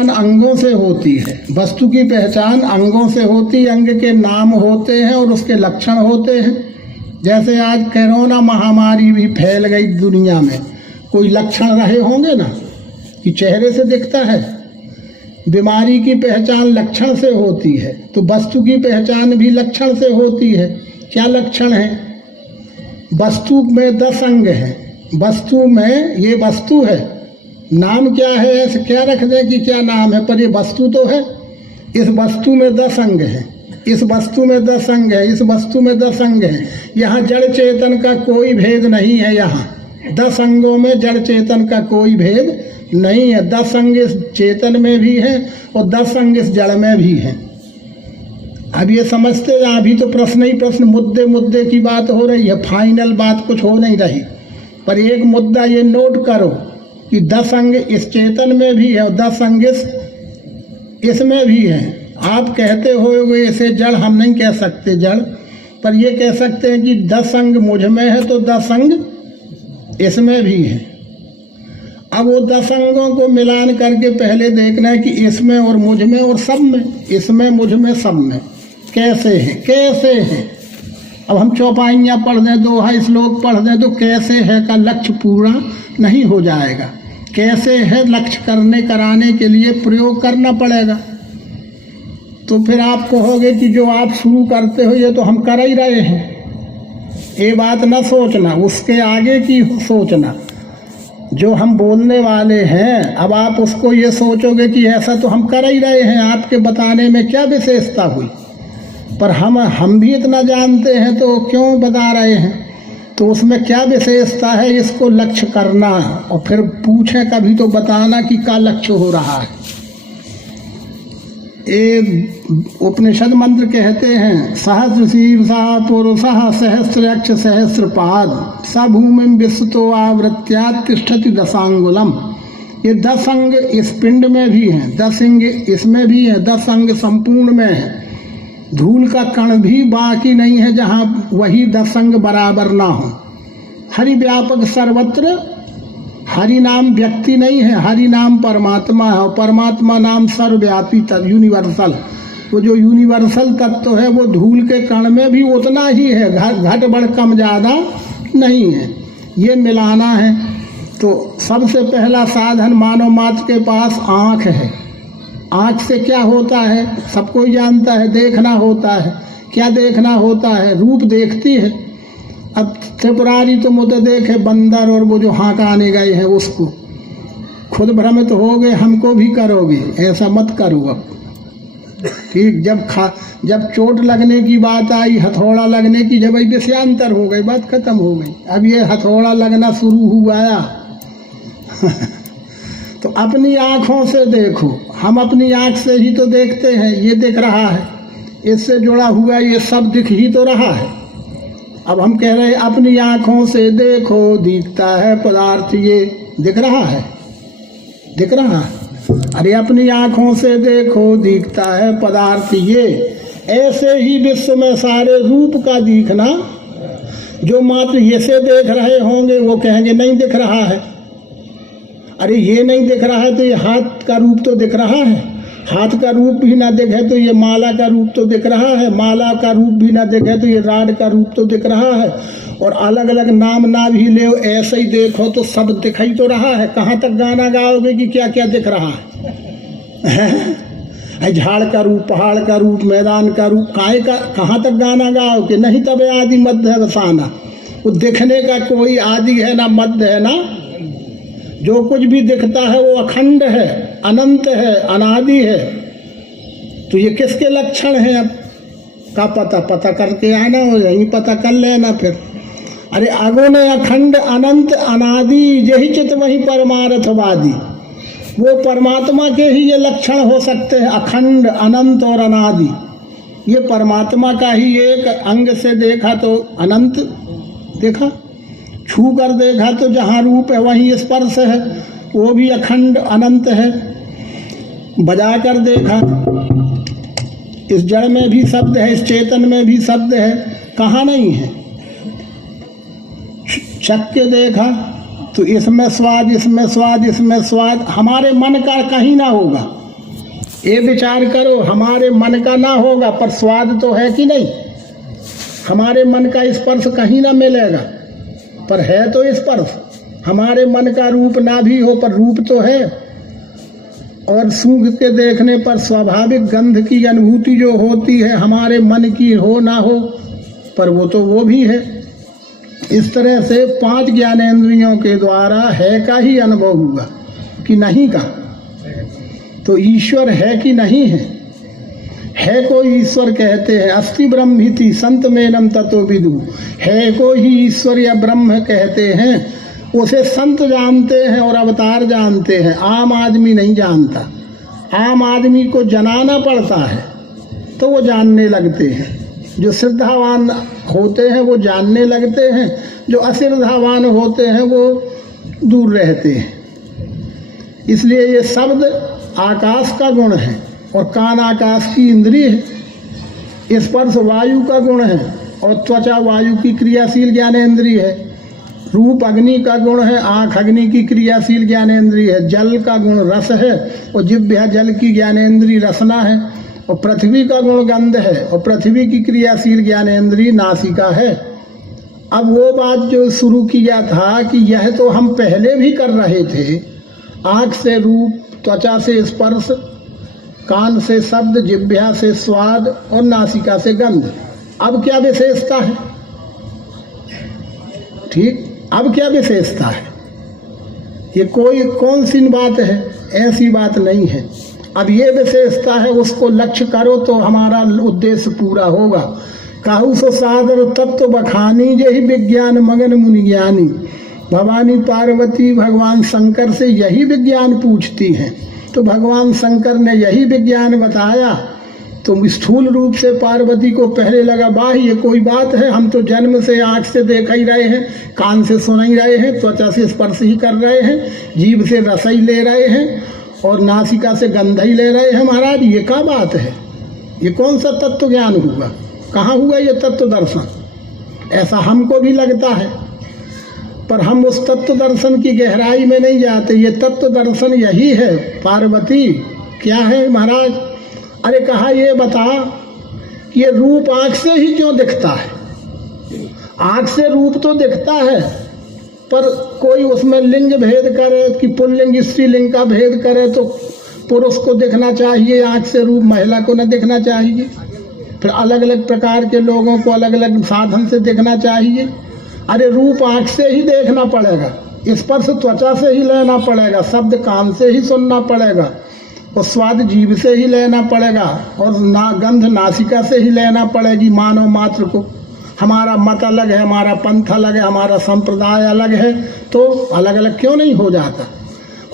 पहचान अंगों से होती है। वस्तु की पहचान अंगों से होती है। अंग के नाम होते हैं और उसके लक्षण होते हैं। जैसे आज कोरोना महामारी भी फैल गई दुनिया में, कोई लक्षण रहे होंगे ना कि चेहरे से दिखता है। बीमारी की पहचान लक्षण से होती है, तो वस्तु की पहचान भी लक्षण से होती है। क्या लक्षण है? वस्तु में 10 अंग हैं। वस्तु में ये वस्तु है, नाम क्या है ऐसे क्या रख दें कि क्या नाम है, पर ये वस्तु तो है। इस वस्तु में 10 अंग हैं, इस वस्तु में 10 अंग है, इस वस्तु में 10 अंग हैं। यहाँ जड़ चेतन का कोई भेद नहीं है। यहाँ 10 अंगों में जड़ चेतन का कोई भेद नहीं है। 10 अंग इस चेतन में भी है और 10 अंग इस जड़ में भी है। अब ये समझते हैं, अभी तो प्रश्न ही प्रश्न, मुद्दे मुद्दे की बात हो रही है, फाइनल बात कुछ हो नहीं रही। पर एक मुद्दा ये नोट करो कि 10 अंग इस चेतन में भी है और 10 अंग इसमें भी है। आप कहते होगे इसे जड़, हम नहीं कह सकते जड़, पर ये कह सकते हैं कि 10 अंग मुझ में है तो 10 अंग इसमें भी है। अब वो 10 अंगों को मिलान करके पहले देखना है कि इसमें और मुझ में और सब में, इसमें मुझ में सब में कैसे हैं, कैसे हैं। अब हम चौपाइयाँ पढ़ दें, दोहा श्लोक पढ़ दें तो कैसे है का लक्ष्य पूरा नहीं हो जाएगा। कैसे है लक्ष्य करने कराने के लिए प्रयोग करना पड़ेगा। तो फिर आप कहोगे कि जो आप शुरू करते हो ये तो हम कर ही रहे हैं। ये बात न सोचना, उसके आगे की सोचना। जो हम बोलने वाले हैं, अब आप उसको ये सोचोगे कि ऐसा तो हम कर ही रहे हैं, आपके बताने में क्या विशेषता हुई। पर हम भी इतना जानते हैं तो क्यों बता रहे हैं, तो उसमें क्या विशेषता है, इसको लक्ष्य करना और फिर पूछे कभी तो बताना कि क्या लक्ष्य हो रहा है। एक उपनिषद मंत्र कहते हैं, सहस्र शीर्षा पुरुषः सहस्रयक्ष सहस्रपाद स भूमिं विश्वतो आवृत्या तिष्ठति दशांगुलम। ये 10 अंग इस पिंड में भी हैं, 10 अंग इसमें भी हैं, 10 अंग संपूर्ण में है। धूल का कण भी बाकी नहीं है जहाँ वही 10 अंग बराबर ना हो। हरि व्यापक सर्वत्र, हरि नाम व्यक्ति नहीं है, हरि नाम परमात्मा है और परमात्मा नाम सर्वव्यापी यूनिवर्सल। वो जो यूनिवर्सल तत्व है वो धूल के कण में भी उतना ही है, घट बढ़ कम ज़्यादा नहीं है। ये मिलाना है तो सबसे पहला साधन मानव मात्र के पास आँख है। आँख से क्या होता है सबको जानता है, देखना होता है। क्या देखना होता है? रूप देखती है। अब त्रिपुरारी तो मुझे देखे बंदर और वो जो हाँकाने गए हैं उसको, खुद भ्रमित हो गए, हमको भी करोगे, ऐसा मत करो। अब ठीक जब चोट लगने की बात आई, हथौड़ा लगने की, जब विषयांतर हो गई, बात खत्म हो गई। अब ये हथौड़ा लगना शुरू हुआ तो अपनी आँखों से देखो। हम अपनी आँख से ही तो देखते हैं, ये दिख रहा है, इससे जुड़ा हुआ ये सब दिख ही तो रहा है। अब हम कह रहे हैं अपनी आँखों से देखो, दिखता है पदार्थ, ये दिख रहा है, दिख रहा है। अरे अपनी आँखों से देखो, दिखता है पदार्थ ये। ऐसे ही विश्व में सारे रूप का दिखना, जो मात्र ये से देख रहे होंगे वो कहेंगे नहीं दिख रहा है। अरे ये नहीं दिख रहा है तो ये हाथ का रूप तो दिख रहा है, हाथ का रूप भी ना दिखे तो ये माला का रूप तो दिख रहा है, माला का रूप भी ना दिखे तो ये राड का रूप तो दिख रहा है। और अलग अलग नाम ना भी ले, ऐसे ही देखो तो सब दिखाई तो रहा है। कहाँ तक गाना गाओगे कि क्या क्या दिख रहा है? झाड़ का रूप, पहाड़ का रूप, मैदान का रूप, कहाँ तक गाना गाओगे? नहीं तब आदि मध्य वसाना। वो दिखने का कोई आदि है ना मध्य है ना। जो कुछ भी दिखता है वो अखंड है, अनंत है, अनादि है। तो ये किसके लक्षण हैं? अब का पता करके आना हो, यही पता कर लेना फिर। अरे अगुण अखंड अनंत अनादि यही चित वही परमार्थवादी। वो परमात्मा के ही ये लक्षण हो सकते हैं, अखंड अनंत और अनादि। ये परमात्मा का ही एक अंग से देखा तो अनंत देखा, छू कर देखा तो जहाँ रूप है वहीं स्पर्श है, वो भी अखंड अनंत है। बजा कर देखा, इस जड़ में भी शब्द है, इस चेतन में भी शब्द है, कहाँ नहीं है। चख के देखा तो इसमें स्वाद, इसमें स्वाद, इसमें स्वाद, हमारे मन का कहीं ना होगा। ये विचार करो, हमारे मन का ना होगा पर स्वाद तो है कि नहीं। हमारे मन का स्पर्श कहीं ना मिलेगा पर है तो स्पर्श। हमारे मन का रूप ना भी हो पर रूप तो है। और सूंघ के देखने पर स्वाभाविक गंध की अनुभूति जो होती है, हमारे मन की हो ना हो पर वो भी है। इस तरह से 5 ज्ञानेंद्रियों के द्वारा है का ही अनुभव हुआ कि नहीं का। तो ईश्वर है कि नहीं है को ईश्वर कहते हैं। अस्ति ब्रह्मीति संत मेनम ततो विदु, है को ही ईश्वर या ब्रह्म कहते हैं। उसे संत जानते हैं और अवतार जानते हैं, आम आदमी नहीं जानता। आम आदमी को जनाना पड़ता है तो वो जानने लगते हैं। जो श्रद्धावान होते हैं वो जानने लगते हैं, जो अश्रद्धावान होते हैं वो दूर रहते हैं। इसलिए ये शब्द आकाश का गुण है और कान आकाश की इंद्रिय है। स्पर्श वायु का गुण है और त्वचा वायु की क्रियाशील ज्ञानेंद्रिय है। रूप अग्नि का गुण है, आँख अग्नि की क्रियाशील ज्ञानेंद्रिय है। जल का गुण रस है और जिह्वा जल की ज्ञानेंद्रिय रसना है। और पृथ्वी का गुण गंध है और पृथ्वी की क्रियाशील ज्ञानेंद्रिय नासिका है। अब वो बात जो शुरू किया था कि यह तो हम पहले भी कर रहे थे, आँख से रूप, त्वचा से स्पर्श, कान से शब्द, जिह्वा से स्वाद और नासिका से गंध। अब क्या विशेषता है? ठीक, अब क्या विशेषता है? ये कौन सी बात है? ऐसी बात नहीं है। अब ये विशेषता है, उसको लक्ष्य करो तो हमारा उद्देश्य पूरा होगा। काहू सो सादर तत्व बखानी, यही विज्ञान मगन मुनि ज्ञानी। भवानी पार्वती भगवान शंकर से यही विज्ञान पूछती हैं, तो भगवान शंकर ने यही विज्ञान बताया। तो स्थूल रूप से पार्वती को पहले लगा वाह ये कोई बात है, हम तो जन्म से आँख से देख ही रहे हैं, कान से सुन ही रहे हैं, त्वचा से स्पर्श ही कर रहे हैं, जीभ से रस ही ले रहे हैं और नासिका से गंध ही ले रहे हैं। महाराज ये क्या बात है? ये कौन सा तत्व ज्ञान हुआ? कहाँ हुआ ये तत्व दर्शन? ऐसा हमको भी लगता है पर हम उस तत्व दर्शन की गहराई में नहीं जाते। ये तत्व दर्शन यही है। पार्वती क्या है महाराज? अरे कहा ये बता कि ये रूप आँख से ही क्यों दिखता है? आँख से रूप तो दिखता है पर कोई उसमें लिंग भेद करे कि पुल्लिंग स्त्रीलिंग का भेद करे तो पुरुष को दिखना चाहिए आँख से रूप, महिला को न दिखना चाहिए। फिर अलग अलग प्रकार के लोगों को अलग अलग साधन से दिखना चाहिए। अरे रूप आँख से ही देखना पड़ेगा, स्पर्श त्वचा से ही लेना पड़ेगा, शब्द कान से ही सुनना पड़ेगा और स्वाद जीभ से ही लेना पड़ेगा और गंध नासिका से ही लेना पड़ेगी। मानव मात्र को हमारा मत अलग है, हमारा पंथ अलग है, हमारा संप्रदाय अलग है, तो अलग अलग क्यों नहीं हो जाता?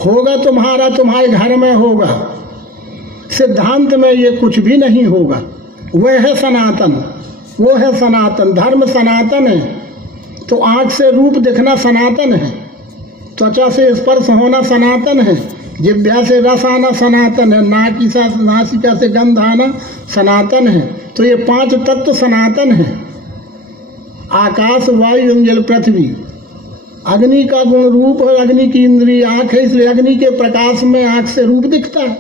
होगा तुम्हारे घर में होगा, सिद्धांत में ये कुछ भी नहीं होगा। वह है सनातन, वो है सनातन, धर्म सनातन है। तो आँख से रूप दिखना सनातन है, त्वचा से स्पर्श होना सनातन है, जिह्वा से रस आना सनातन है, नासिका से गंध आना सनातन है। तो ये 5 तत्व सनातन है। आकाश, वायु, जल, पृथ्वी। अग्नि का गुण रूप और अग्नि की इंद्रिय आँख है, इसलिए अग्नि के प्रकाश में आँख से रूप दिखता है।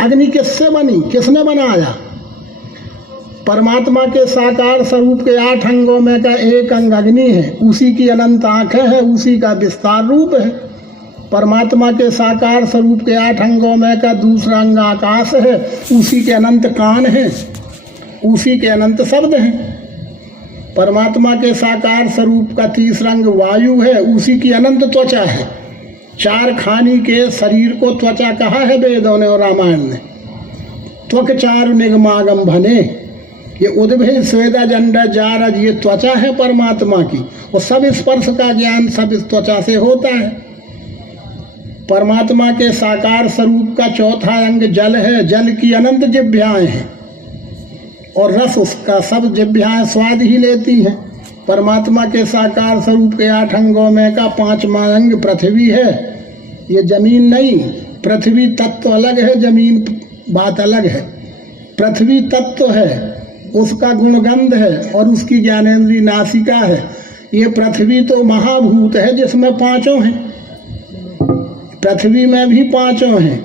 अग्नि किससे बनी? किसने बनाया? परमात्मा के साकार स्वरूप के 8 अंगों में का एक अंग अग्नि है, उसी की अनंत आंखें हैं, उसी का विस्तार रूप है। परमात्मा के साकार स्वरूप के 8 अंगों में का दूसरा अंग आकाश है, उसी के अनंत कान हैं, उसी के अनंत शब्द हैं। परमात्मा के साकार स्वरूप का तीसरा अंग वायु है, उसी की अनंत त्वचा है। 4 खानी के शरीर को त्वचा कहा है वेदों ने और रामायण ने। त्वक 4 निगमागम भने, ये उद्भिद स्वेदा जंडा जारज, ये त्वचा है परमात्मा की। और सब स्पर्श का ज्ञान सब इस त्वचा से होता है। परमात्मा के साकार स्वरूप का चौथा अंग जल है, जल की अनंत जिह्वाएं हैं और रस उसका सब जिह्वाएं स्वाद ही लेती हैं। परमात्मा के साकार स्वरूप के 8 अंगों में का 5वां अंग पृथ्वी है। ये जमीन नहीं, पृथ्वी तत्व अलग है, जमीन बात अलग है। पृथ्वी तत्व है, उसका गुणगंध है और उसकी ज्ञानेंद्रिय नासिका है। ये पृथ्वी तो महाभूत है जिसमें 5 हैं। पृथ्वी में भी 5 हैं,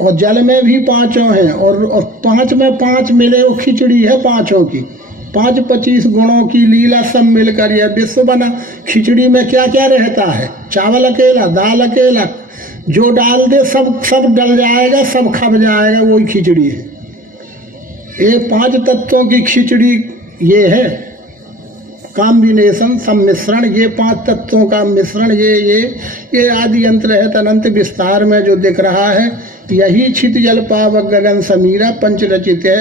और जल में भी पांचों हैं, और पांच में पांच मिले वो खिचड़ी है पांचों की। 5-25 गुणों की लीला सब मिलकर यह विश्व बना। खिचड़ी में क्या क्या रहता है? चावल अकेला, दाल अकेला, जो डाल दे सब सब डल जाएगा, सब खप जाएगा, वही खिचड़ी है। ये 5 तत्वों की खिचड़ी ये है कॉम्बिनेशन, सम्मिश्रण। ये 5 तत्वों का मिश्रण, ये आदि अंत रहत अनंत विस्तार में जो दिख रहा है, यही छित जल पावक गगन समीरा पंचरचित है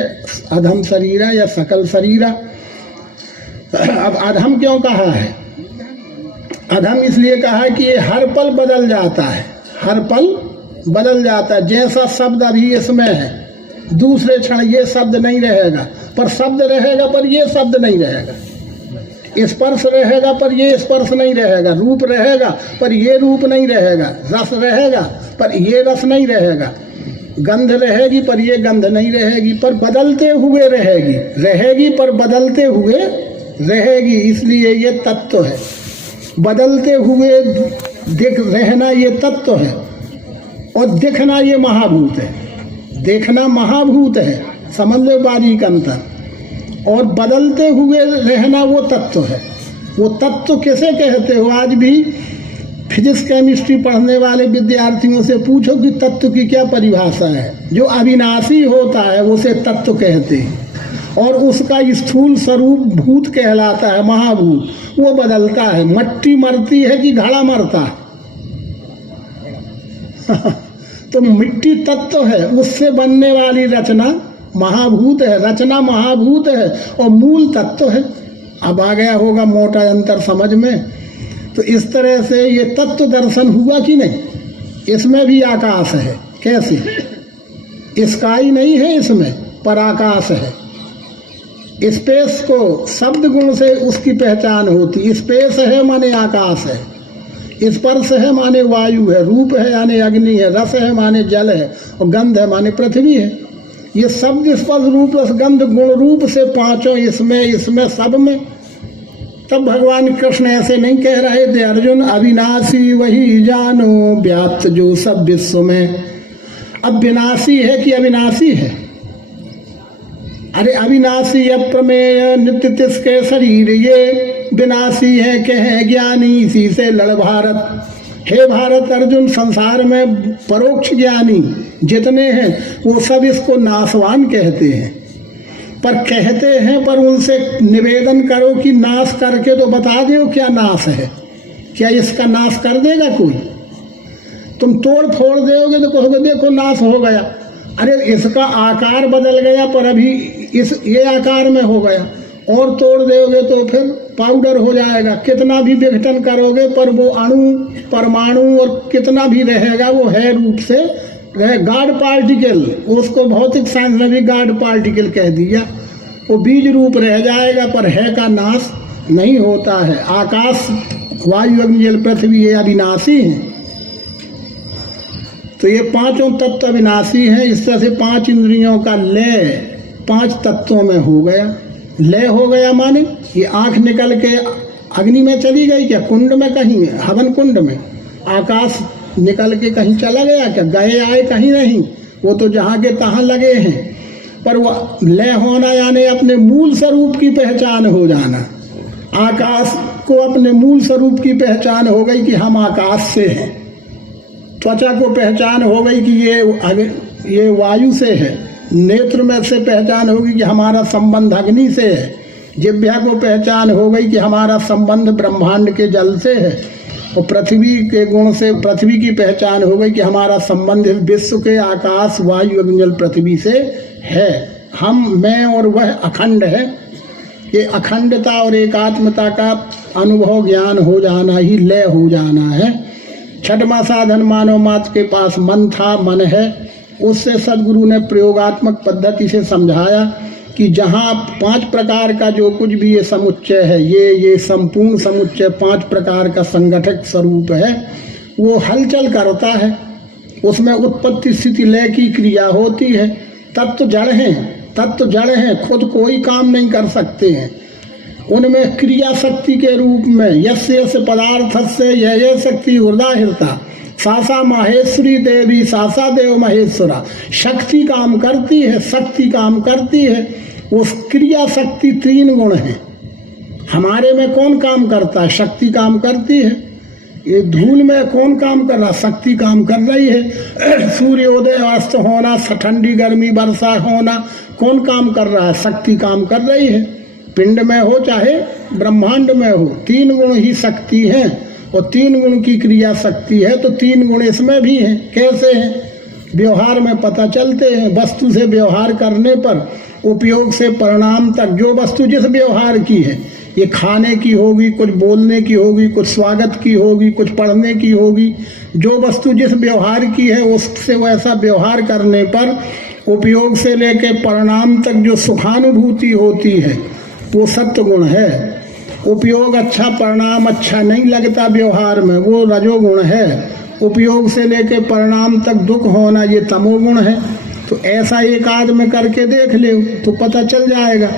अधम शरीरा या सकल शरीरा। अब अधम क्यों कहा है? अधम इसलिए कहा है कि ये हर पल बदल जाता है, हर पल बदल जाता है। जैसा शब्द अभी इसमें है, दूसरे क्षण ये शब्द नहीं रहेगा, पर शब्द रहेगा पर ये शब्द नहीं रहेगा। स्पर्श रहेगा पर ये स्पर्श नहीं रहेगा, रूप रहेगा पर ये रूप नहीं रहेगा, रस रहेगा पर ये रस नहीं रहेगा, गंध रहेगी पर ये गंध नहीं रहेगी, पर बदलते हुए रहेगी, रहेगी पर बदलते हुए रहेगी। इसलिए ये तत्व है, बदलते हुए दिख रहना ये तत्व है, और दिखना ये महाभूत है। देखना महाभूत है, समझ लो बारीक अंतर। और बदलते हुए रहना वो तत्व है। वो तत्व किसे कहते हो? आज भी फिजिक्स केमिस्ट्री पढ़ने वाले विद्यार्थियों से पूछो कि तत्व की क्या परिभाषा है। जो अविनाशी होता है उसे तत्व कहते हैं, और उसका स्थूल स्वरूप भूत कहलाता है, महाभूत। वो बदलता है। मट्टी मरती है कि घड़ा मरता है? तो मिट्टी तत्व है, उससे बनने वाली रचना महाभूत है, रचना महाभूत है, और मूल तत्व है। अब आ गया होगा मोटा अंतर समझ में। तो इस तरह से ये तत्व दर्शन हुआ कि नहीं? इसमें भी आकाश है। कैसे? स्काई नहीं है इसमें, पर आकाश है। स्पेस को शब्द गुण से उसकी पहचान होती। स्पेस है माने आकाश है, स्पर्श है माने वायु है, रूप है यानी अग्नि है, रस है माने जल है, और गंध है माने पृथ्वी है। ये शब्द स्पर्श रूप रस गंध गुण रूप से पांचों इसमें सब में। तब भगवान कृष्ण ऐसे नहीं कह रहे थे, अर्जुन अविनाशी वही जानो व्याप्त जो सब विश्व में। अब विनाशी है कि अविनाशी है? अरे अविनाशी अप्रमेय नित्य तिसके शरीर, ये विनाशी है के है ज्ञानी इसी से लड़ भारत। हे भारत अर्जुन, संसार में परोक्ष ज्ञानी जितने हैं वो सब इसको नाशवान कहते हैं, पर कहते हैं, पर उनसे निवेदन करो कि नाश करके तो बता दो क्या नाश है। क्या इसका नाश कर देगा कोई? तुम तोड़ फोड़ दोगे तो कहोगे देखो नाश हो गया। अरे इसका आकार बदल गया, पर अभी ये आकार में हो गया, और तोड़ दोगे तो फिर पाउडर हो जाएगा। कितना भी विघटन करोगे पर वो अणु परमाणु और कितना भी रहेगा, वो है रूप से रहे। गार्ड पार्टिकल, उसको भौतिक साइंस में भी गार्ड पार्टिकल कह दिया। वो बीज रूप रह जाएगा, पर है का नाश नहीं होता है। आकाश वायु अग्नि जल पृथ्वी ये अविनाशी हैं। तो ये पांचों तत्व अविनाशी हैं। इस तरह से 5 इंद्रियों का लय 5 तत्वों में हो गया। लय हो गया माने ये आंख निकल के अग्नि में चली गई क्या? कुंड में कहीं, हवन कुंड में। आकाश निकल के कहीं चला गया क्या? गए आए कहीं नहीं, वो तो जहाँ के तहाँ लगे हैं। पर वो लय होना यानी अपने मूल स्वरूप की पहचान हो जाना। आकाश को अपने मूल स्वरूप की पहचान हो गई कि हम आकाश से हैं। त्वचा को पहचान हो गई कि ये वायु से है। नेत्र में से पहचान होगी कि हमारा संबंध अग्नि से है। जिह्वा को पहचान हो गई कि हमारा संबंध ब्रह्मांड के जल से है। और पृथ्वी के गुण से पृथ्वी की पहचान हो गई कि हमारा संबंध विश्व के आकाश वायु अग्नि जल पृथ्वी से है। हम, मैं और वह अखंड है। ये अखंडता और एकात्मता का अनुभव ज्ञान हो जाना ही लय हो जाना है। छठवां साधन मानव मात्र के पास मन था, मन है। उससे सदगुरु ने प्रयोगात्मक पद्धति से समझाया कि जहाँ 5 प्रकार का जो कुछ भी ये समुच्चय है, ये संपूर्ण समुच्चय 5 प्रकार का संगठक स्वरूप है, वो हलचल करता है। उसमें उत्पत्ति स्थिति लय की क्रिया होती है। तत्व जड़ हैं, तत्व जड़ हैं, खुद कोई काम नहीं कर सकते हैं। उनमें क्रिया शक्ति के रूप में यस्य यस्य पदार्थस्य यह शक्ति हृदयहृता, सासा माहेश्वरी देवी सासा देव महेश्वरा। शक्ति काम करती है, शक्ति काम करती है। वो क्रिया शक्ति 3 गुण है। हमारे में कौन काम करता है? शक्ति काम करती है। ये धूल में कौन काम कर रहा? शक्ति काम कर रही है। सूर्योदय अस्त होना, ठंडी गर्मी वर्षा होना, कौन काम कर रहा है? शक्ति काम कर रही है। पिंड में हो चाहे ब्रह्मांड में हो, 3 गुण ही शक्ति है और 3 गुण की क्रिया शक्ति है। तो 3 गुण इसमें भी हैं। कैसे हैं? व्यवहार में पता चलते हैं। वस्तु से व्यवहार करने पर उपयोग से परिणाम तक जो वस्तु जिस व्यवहार की है, ये खाने की होगी, कुछ बोलने की होगी, कुछ स्वागत की होगी, कुछ पढ़ने की होगी, जो वस्तु जिस व्यवहार की है उससे वैसा व्यवहार करने पर उपयोग से लेकर परिणाम तक जो सुखानुभूति होती है वो सत्वगुण है। उपयोग अच्छा, परिणाम अच्छा नहीं लगता व्यवहार में, वो रजोगुण है। उपयोग से लेकर परिणाम तक दुख होना, ये तमोगुण है। तो ऐसा एक आध में करके देख ले तो पता चल जाएगा।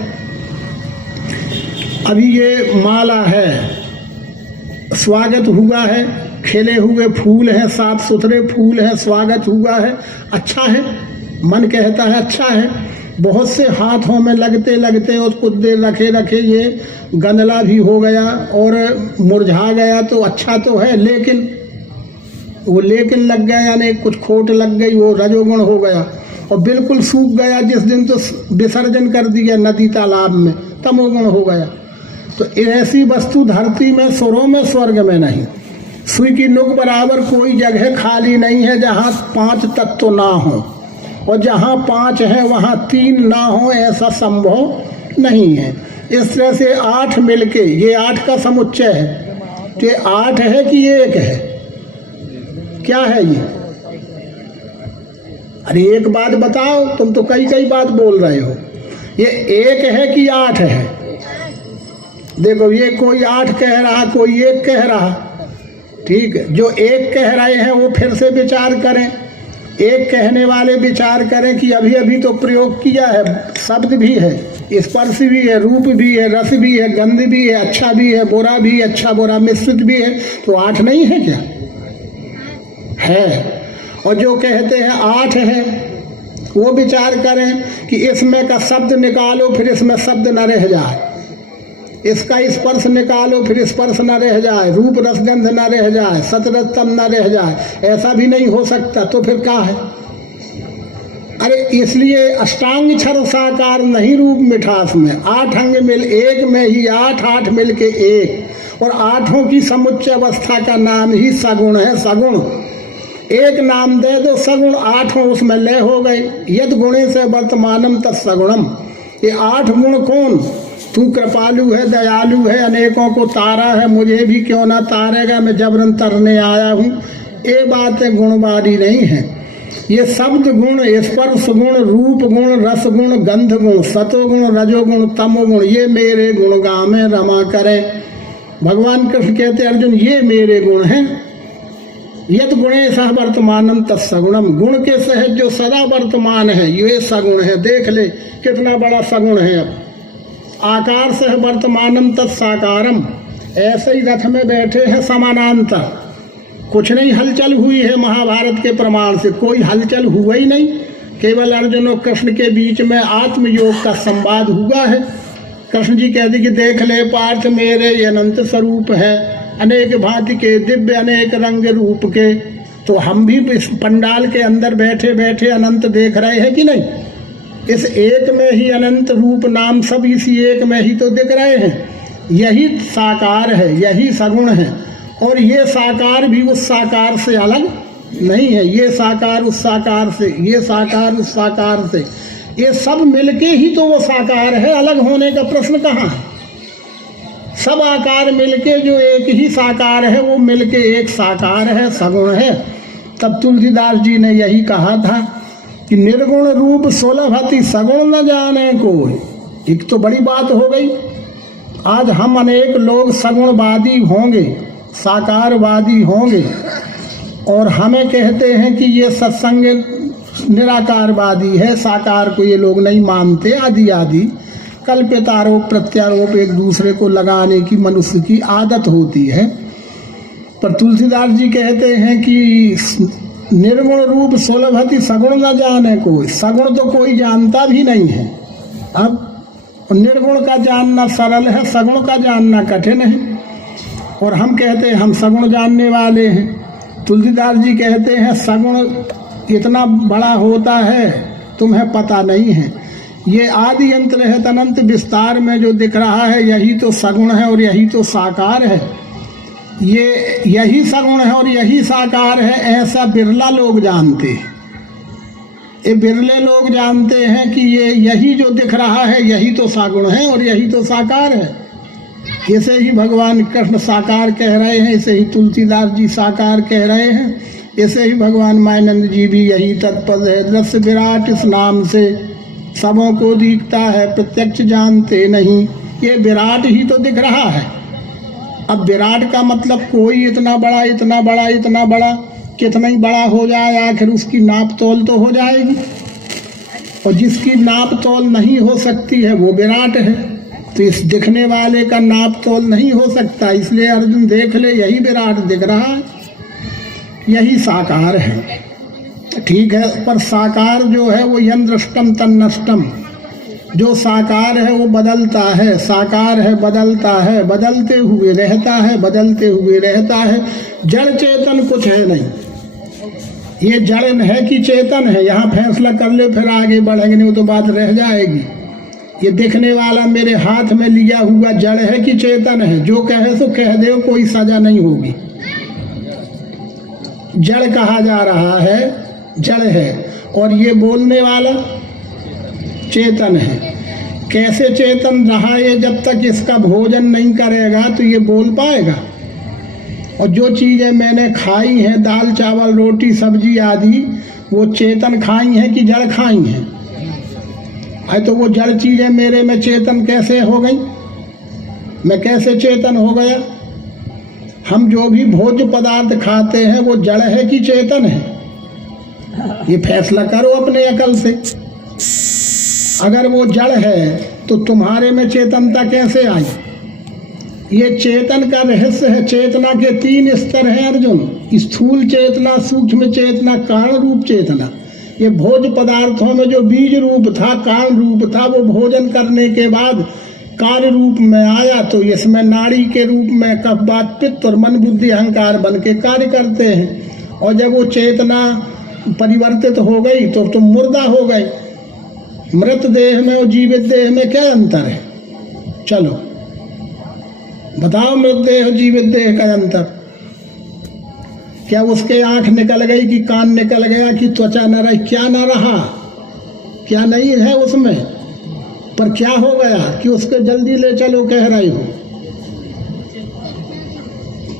अभी ये माला है, स्वागत हुआ है, खिले हुए फूल हैं, साफ सुथरे फूल हैं, स्वागत हुआ है, अच्छा है, मन कहता है अच्छा है। बहुत से हाथों में लगते लगते और कुछ देर रखे रखे ये गंदला भी हो गया और मुरझा गया तो अच्छा तो है, लेकिन वो लेकिन लग गया, यानी कुछ खोट लग गई, वो रजोगुण हो गया। और बिल्कुल सूख गया जिस दिन तो विसर्जन कर दिया नदी तालाब में, तमोगुण हो गया। तो ऐसी वस्तु धरती में, सुरों में, स्वर्ग में नहीं। सुई की नुक बराबर कोई जगह खाली नहीं है जहाँ 5 तत्व ना हो, और जहाँ 5 है वहाँ 3 ना हो, ऐसा संभव नहीं है। इस तरह से 8 मिलके, ये 8 का समुच्चय है। तो ये 8 है कि 1 है? क्या है ये? अरे एक बात बताओ, तुम तो कई बात बोल रहे हो। ये 1 है कि 8 है? देखो, ये कोई 8 कह रहा, कोई 1 कह रहा। ठीक है, जो 1 कह रहे हैं वो फिर से विचार करें। 1 कहने वाले विचार करें कि अभी अभी तो प्रयोग किया है, शब्द भी है, स्पर्श भी है, रूप भी है, रस भी है, गंध भी है, अच्छा भी है, बुरा भी, अच्छा बुरा मिश्रित भी है। तो 8 नहीं है क्या? है। और जो कहते हैं 8 है वो विचार करें कि इसमें का शब्द निकालो फिर इसमें शब्द न रह जाए, इसका स्पर्श निकालो फिर स्पर्श न रह जाए, रूप रसगंध न रह जाए, सतरतम न रह जाए, ऐसा भी नहीं हो सकता। तो फिर क्या है? अरे इसलिए अष्टांग क्षर साकार नहीं रूप मिठास में, 8 अंग मिल 1 में ही 8 मिल के 1, और 8 की समुच्चय अवस्था का नाम ही सगुण है। सगुण 1 नाम दे दो, सगुण 8 उसमें लय हो गए। यद गुणे से वर्तमानम तत्सगुणम। ये 8 गुण कौन? तू कृपालु है, दयालु है, अनेकों को तारा है, मुझे भी क्यों ना तारेगा, मैं जबरन तरने आया हूँ। ये बातें गुणवादी नहीं है। ये शब्द गुण, स्पर्श गुण, रूप गुण, रस गुण, गंध गुण, सतोगुण, रजोगुण, तमोगुण, ये मेरे गुण गामे रमा करें। भगवान कृष्ण कहते अर्जुन, ये मेरे गुण हैं। यद गुणे सह वर्तमानम तत्सगुणम। गुण के सहज जो सदा वर्तमान है ये सगुण है। देख ले कितना बड़ा सगुण है। अब आकार सह वर्तमानम तत्साकारम। ऐसे ही रथ में बैठे हैं समानांतर, कुछ नहीं हलचल हुई है महाभारत के प्रमाण से, कोई हलचल हुआ ही नहीं। केवल अर्जुन और कृष्ण के बीच में आत्मयोग का संवाद हुआ है। कृष्ण जी कहते कि देख ले पार्थ, मेरे अनंत स्वरूप है, अनेक भांति के दिव्य अनेक रंग रूप के। तो हम भी इस पंडाल के अंदर बैठे बैठे अनंत देख रहे हैं कि नहीं? इस एक में ही अनंत रूप नाम सब इसी एक में ही तो दिख रहे हैं। यही साकार है, यही सगुण है। और ये साकार भी उस साकार से अलग नहीं है। ये साकार उस साकार से, ये साकार उस साकार से, ये सब मिलके ही तो वो साकार है। अलग होने का प्रश्न कहाँ है? सब आकार मिलके जो एक ही साकार है वो मिलके एक साकार है, सगुण है। तब तुलसीदास जी ने यही कहा था कि निर्गुण रूप सुलभति सगुण न जाने कोई। एक तो बड़ी बात हो गई। आज हम अनेक लोग सगुणवादी होंगे, साकारवादी होंगे, और हमें कहते हैं कि ये सत्संग निराकारवादी है, साकार को ये लोग नहीं मानते, आदि आदि कल्पित आरोप प्रत्यारोप एक दूसरे को लगाने की मनुष्य की आदत होती है। पर तुलसीदास जी कहते हैं कि निर्गुण रूप सुलभति सगुण न जाने कोई। सगुण तो कोई जानता भी नहीं है। अब निर्गुण का जानना सरल है, सगुण का जानना कठिन है। और हम कहते हैं हम सगुण जानने वाले हैं। तुलसीदास जी कहते हैं सगुण इतना बड़ा होता है तुम्हें पता नहीं है। ये आदि अंत रहत अनंत विस्तार में जो दिख रहा है यही तो सगुण है और यही तो साकार है। ये यही सगुण है और यही साकार है, ऐसा बिरला लोग जानते हैं। ये बिरले लोग जानते हैं कि ये यही जो दिख रहा है यही तो सगुण है और यही तो साकार है। इसे ही भगवान कृष्ण साकार कह रहे हैं, इसे ही तुलसीदास जी साकार कह रहे हैं, इसे ही भगवान मायानंद जी भी यही तत्पद है। दृश्य विराट इस नाम से सबों को दिखता है, प्रत्यक्ष जानते नहीं। ये विराट ही तो दिख रहा है। अब विराट का मतलब कोई इतना बड़ा इतना बड़ा इतना बड़ा, कितना ही बड़ा हो जाए आखिर उसकी नाप तोल तो हो जाएगी। और जिसकी नाप तोल नहीं हो सकती है वो विराट है। तो इस दिखने वाले का नाप तोल नहीं हो सकता, इसलिए अर्जुन देख ले यही विराट दिख रहा है, यही साकार है। ठीक है, पर साकार जो है वो यंद्रष्टम तन्नष्टम। जो साकार है वो बदलता है, साकार है बदलता है, बदलते हुए रहता है, बदलते हुए रहता है। जड़ चेतन कुछ है नहीं। ये जड़ है कि चेतन है, यहाँ फैसला कर ले, फिर आगे बढ़ेंगे नहीं तो बात रह जाएगी। ये दिखने वाला मेरे हाथ में लिया हुआ जड़ है कि चेतन है? जो कहे सो कह दे, कोई सजा नहीं होगी। जड़ कहा जा रहा है, जड़ है, और ये बोलने वाला चेतन है। कैसे चेतन रहा ये? जब तक इसका भोजन नहीं करेगा तो ये बोल पाएगा। और जो चीज़ें मैंने खाई हैं, दाल चावल रोटी सब्जी आदि, वो चेतन खाई हैं कि जड़ खाई हैं? है तो वो जड़ चीज़ें मेरे में चेतन कैसे हो गई? मैं कैसे चेतन हो गया? हम जो भी भोज्य पदार्थ खाते हैं वो जड़ है कि चेतन है? ये फैसला करो अपने अकल से। अगर वो जड़ है तो तुम्हारे में चेतनता कैसे आई? ये चेतन का रहस्य है। चेतना के 3 स्तर हैं अर्जुन। स्थूल चेतना, सूक्ष्म चेतना, कारण रूप चेतना। ये भोज्य पदार्थों में जो बीज रूप था, कारण रूप था, वो भोजन करने के बाद कार्य रूप में आया। तो इसमें नाड़ी के रूप में कफ वात पित्त और मन बुद्धि अहंकार बन के कार्य करते हैं। और जब वो चेतना परिवर्तित हो गई तो तुम मुर्दा हो गए। मृत देह में और जीवित देह में क्या अंतर है? चलो बताओ, मृत देह और जीवित देह का अंतर क्या? उसके आंख निकल गई कि कान निकल गया कि त्वचा न रही? क्या न रहा? क्या नहीं है उसमें? पर क्या हो गया कि उसके जल्दी ले चलो कह रहे हो?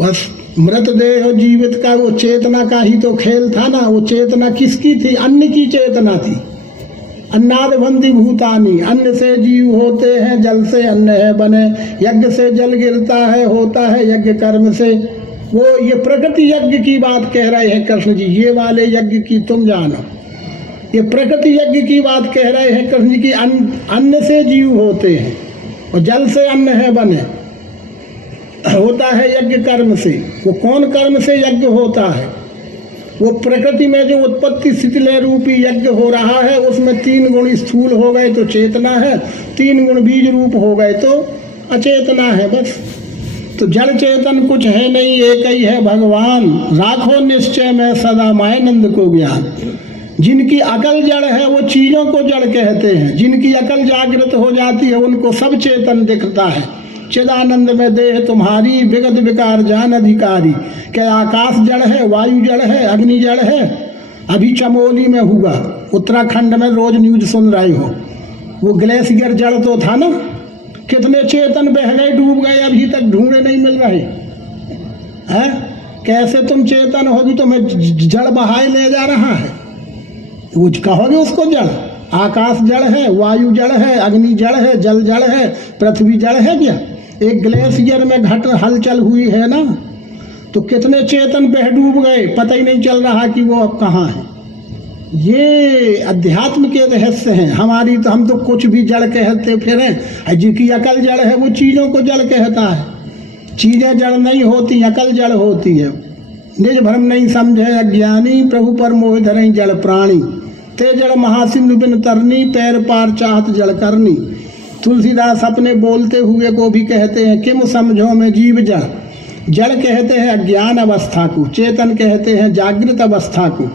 बस मृत देह और जीवित का वो चेतना का ही तो खेल था ना। वो चेतना किसकी थी? अन्न की चेतना थी। अन्नाद बंदी भूतानी, अन्न से जीव होते हैं, जल से अन्न है बने, यज्ञ से जल गिरता है, होता है यज्ञ कर्म से। वो ये प्रकृति यज्ञ की बात कह रहे हैं कृष्ण जी। ये वाले यज्ञ की तुम जानो, ये प्रकृति यज्ञ की बात कह रहे हैं कृष्ण जी की। अन्न से जीव होते हैं और जल से अन्न है बने, होता है यज्ञ कर्म से। वो कौन कर्म से यज्ञ होता है? वो प्रकृति में जो उत्पत्ति स्थिति लय रूपी यज्ञ हो रहा है, उसमें 3 गुण स्थूल हो गए तो चेतना है, 3 गुण बीज रूप हो गए तो अचेतना है। बस तो जड़ चेतन कुछ है नहीं, एक ही है भगवान। राखो निश्चय में सदा मायानंद को ज्ञान। जिनकी अकल जड़ है वो चीजों को जड़ कहते हैं। जिनकी अकल जागृत हो जाती है उनको सब चेतन दिखता है। चिदानंद में देह तुम्हारी, विगत विकार जान अधिकारी। क्या आकाश जड़ है, वायु जड़ है, अग्नि जड़ है? अभी चमोली में हुआ, उत्तराखंड में, रोज न्यूज सुन रहे हो। वो ग्लेशियर जड़ तो था ना। कितने चेतन बह गए, डूब गए, अभी तक ढूंढे नहीं मिल रहे हैं। कैसे तुम चेतन होगी? तुम्हें जड़ बहाए ले जा रहा है। वो कहोगे उसको जड़? आकाश जड़ है, वायु जड़ है, अग्नि जड़ है, जल जड़ है, पृथ्वी जड़ है क्या? एक ग्लेशियर में घट हलचल हुई है ना, तो कितने चेतन बह डूब गए, पता ही नहीं चल रहा कि वो अब कहाँ है। ये अध्यात्म के रहस्य हैं। हमारी तो, हम तो कुछ भी जड़ कहते फिरें। जिनकी अकल जड़ है वो चीज़ों को जड़ कहता है। चीजें जड़ नहीं होती, अकल जड़ होती है। निज भ्रम नहीं समझे अज्ञानी, प्रभु पर मोह धरई जड़ प्राणी। ते जड़ महासिंधु बिन तरनी, पैर पार चाहत जड़ करनी। तुलसीदास अपने बोलते हुए को भी कहते हैं, किम समझो में जीव जड़। जड़ कहते हैं अज्ञान अवस्था को, चेतन कहते हैं जागृत अवस्था को।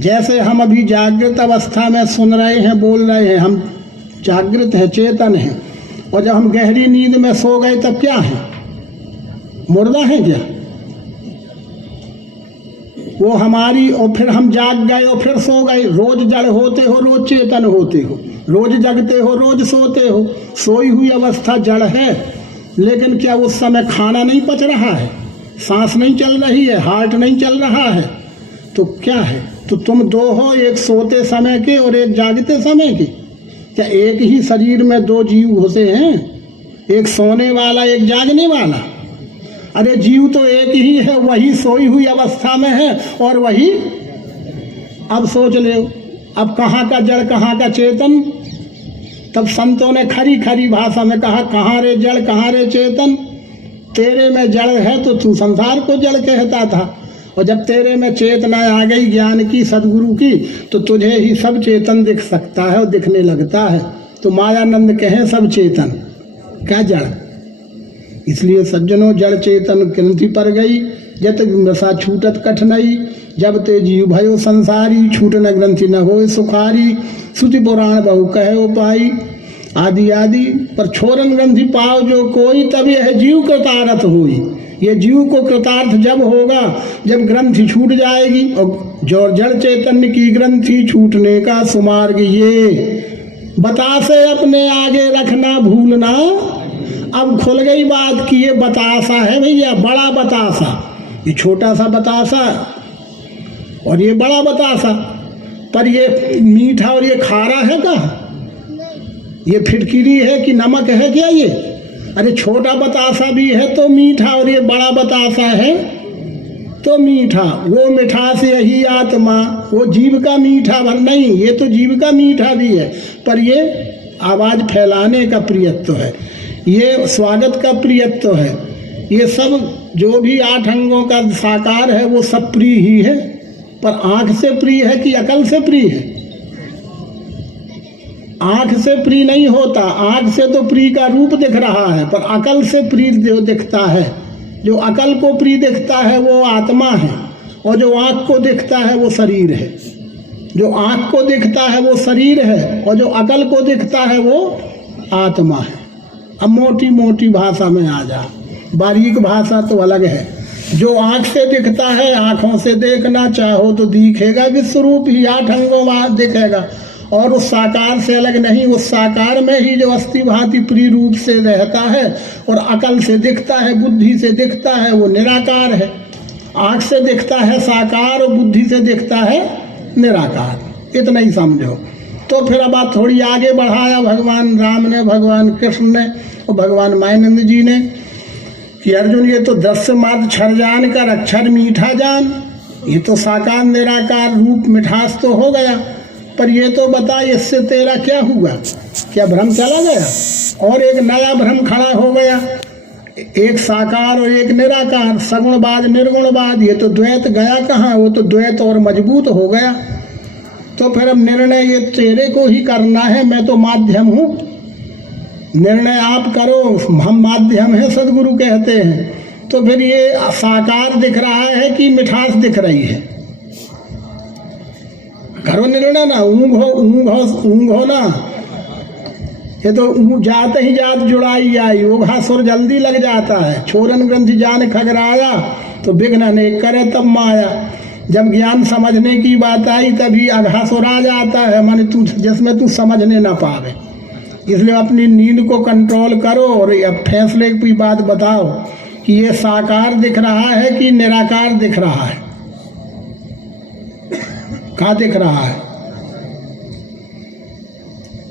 जैसे हम अभी जागृत अवस्था में सुन रहे हैं, बोल रहे हैं, हम जागृत हैं, चेतन हैं। और जब हम गहरी नींद में सो गए तब क्या है? मुर्दा है क्या? वो हमारी, और फिर हम जाग गए और फिर सो गए। रोज जड़ होते हो, रोज चेतन होते हो, रोज जगते हो, रोज सोते हो। सोई हुई अवस्था जड़ है, लेकिन क्या उस समय खाना नहीं पच रहा है, सांस नहीं चल रही है, हार्ट नहीं चल रहा है? तो क्या है? तो तुम दो हो, एक सोते समय के और एक जागते समय के। क्या एक ही शरीर में दो जीव होते हैं? एक सोने वाला, एक जागने वाला? अरे जीव तो एक ही है, वही सोई हुई अवस्था में है और वही। अब सोच ले, अब कहाँ का जड़ कहाँ का चेतन? तब संतों ने खरी खरी भाषा में कहा, कहाँ रे जड़ कहाँ रे चेतन। तेरे में जड़ है तो तू संसार को जड़ कहता था, और जब तेरे में चेतना आ गई ज्ञान की, सदगुरु की, तो तुझे ही सब चेतन दिख सकता है और दिखने लगता है। तो मायानंद कहे सब चेतन, क्या जड़? इसलिए सज्जनों, जड़ चेतन ग्रंथि पर गई, जत नशा छूटत कठिनाई। जब ते जीव भयो संसारी, छूट न ग्रंथि न होए सुखारी। श्रुति पुराण बहु कहे उपाई, आदि आदि पर छोरन ग्रंथि पाओ जो कोई, तब यह जीव कृतार्थ होई। ये जीव को कृतार्थ जब होगा जब ग्रंथि छूट जाएगी। और जो जड़ चैतन्य की ग्रंथि छूटने का सुमार्ग ये, बतासे अपने आगे रखना भूलना। अब खुल गई बात कि ये बतासा है भैया, बड़ा बतासा। ये छोटा सा बतासा और ये बड़ा बतासा, पर ये मीठा और ये खारा है का? ये फिटकिरी है कि नमक है क्या ये? अरे छोटा बतासा भी है तो मीठा, और ये बड़ा बतासा है तो मीठा। वो मिठास यही आत्मा, वो जीव का मीठा भर नहीं, ये तो जीव का मीठा भी है, पर ये आवाज फैलाने का प्रियत्व है, ये स्वागत का प्रियत्व है। ये सब जो भी 8 अंगों का साकार है वो सब प्रिय ही है, पर आंख से प्रिय है कि अकल से प्रिय है? आंख से प्रिय नहीं होता, आंख से तो प्रिय का रूप दिख रहा है, पर अकल से प्रिय जो दिखता है, जो अकल को प्रिय दिखता है वो आत्मा है, और जो आंख को दिखता है वो शरीर है। जो आंख को दिखता है वो शरीर है, और जो अकल को दिखता है वो आत्मा है। अब मोटी मोटी भाषा में आ जा, बारीक भाषा तो अलग है। जो आंख से दिखता है, आंखों से देखना चाहो तो दिखेगा विश्वरूप ही, 8 अंगों वहां दिखेगा, और उस साकार से अलग नहीं। उस साकार में ही जो अस्थि भांति प्रिय रूप से रहता है और अकल से दिखता है, बुद्धि से दिखता है, वो निराकार है। आंख से दिखता है साकार और बुद्धि से दिखता है निराकार, इतना ही समझो। तो फिर अब आप थोड़ी आगे बढ़ाया भगवान राम ने, भगवान कृष्ण ने और भगवान मायानंद जी ने कि अर्जुन ये तो 10 मार्ग छर जान कर अक्षर मीठा जान। ये तो साकार निराकार रूप मिठास तो हो गया, पर ये तो बता इससे तेरा क्या हुआ? क्या भ्रम चला गया और एक नया भ्रम खड़ा हो गया? एक साकार और एक निराकार, सगुणवाद निर्गुणवाद, ये तो द्वैत गया कहाँ? वो तो द्वैत और मजबूत हो गया। तो फिर अब निर्णय ये तेरे को ही करना है, मैं तो माध्यम हूँ, निर्णय आप करो, हम माध्यम है, सदगुरु कहते हैं। तो फिर ये साकार दिख रहा है कि मिठास दिख रही है? करो निर्णय ना, ऊँघ हो ना। ये तो जाते ही जात जुड़ाई आई, वो घासुर जल्दी लग जाता है। छोरन ग्रंथि जान खगराया, तो विघ्न ने करे तब माया। जब ज्ञान समझने की बात आई तभी अघासुर आ जाता है, माने तू जिसमें तू समझने ना पावे। इसलिए अपनी नींद को कंट्रोल करो और अब फैसले की बात बताओ कि ये साकार दिख रहा है कि निराकार दिख रहा है? क्या दिख रहा है?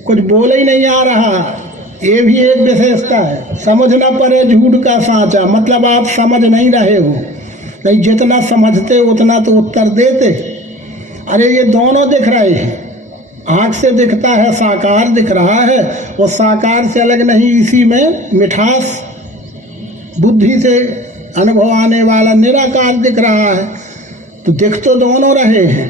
कुछ बोले ही नहीं आ रहा। ये भी एक विशेषता है, समझ ना पड़े झूठ का साचा, मतलब आप समझ नहीं रहे हो। नहीं, जितना समझते उतना तो उत्तर देते। अरे ये दोनों दिख रहे हैं, आँख से दिखता है साकार दिख रहा है, वो साकार से अलग नहीं, इसी में मिठास बुद्धि से अनुभव आने वाला निराकार दिख रहा है। तो दिख तो दोनों रहे हैं,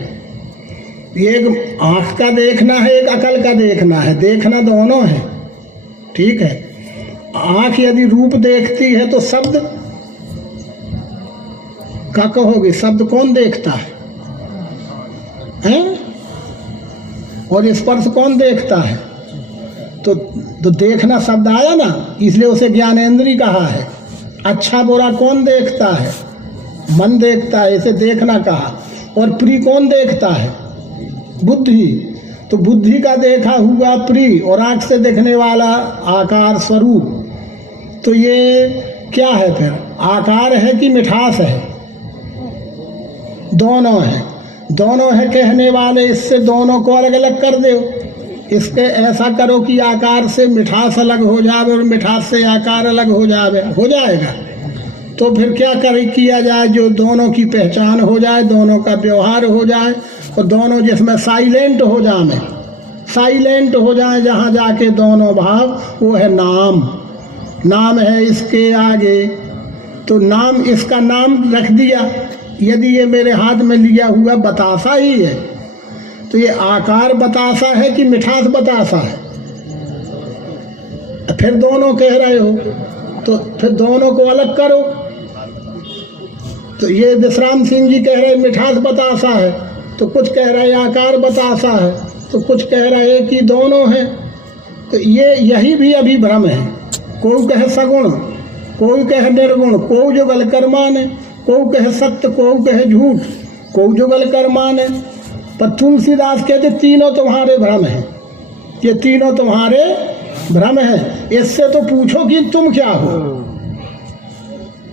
एक आँख का देखना है, एक अकल का देखना है, देखना दोनों है, ठीक है। आँख यदि रूप देखती है तो शब्द क्या कहोगे, शब्द कौन देखता है, हैं? और स्पर्श कौन देखता है? तो देखना शब्द आया ना, इसलिए उसे ज्ञानेंद्रिय कहा है। अच्छा बुरा कौन देखता है? मन देखता है, इसे देखना कहा। और प्रिय कौन देखता है? बुद्धि। तो बुद्धि का देखा हुआ प्रिय और आँख से देखने वाला आकार स्वरूप, तो ये क्या है फिर? आकार है कि मिठास है? दोनों है, दोनों है कहने वाले। इससे दोनों को अलग अलग कर दो, इसके ऐसा करो कि आकार से मिठास अलग हो जाए और मिठास से आकार अलग हो जाए, हो जाएगा। तो फिर क्या किया जाए, जो दोनों की पहचान हो जाए, दोनों का व्यवहार हो जाए, और दोनों जिसमें साइलेंट हो जाए, साइलेंट हो जाए जहाँ जाके दोनों भाव, वो है नाम। नाम है इसके आगे, तो नाम, इसका नाम रख दिया। यदि ये मेरे हाथ में लिया हुआ बतासा ही है, तो ये आकार बतासा है कि मिठास बतासा है? फिर दोनों कह रहे हो, तो फिर दोनों को अलग करो। तो ये विश्राम सिंह जी कह रहे मिठास बतासा है, तो कुछ कह रहे आकार बतासा है, तो कुछ कह रहे कि दोनों हैं। तो ये यही भी अभी भ्रम है। कोई कहे सगुण, कोई कहे निर्गुण, कोई जुगल कर माने, कोई कहे सत्य, कोई कहे झूठ, कोई जुगल कर माने। पर तुलसीदास कहते तीनों तुम्हारे भ्रम हैं, ये तीनों तुम्हारे भ्रम है। इससे तो पूछो कि तुम क्या हो,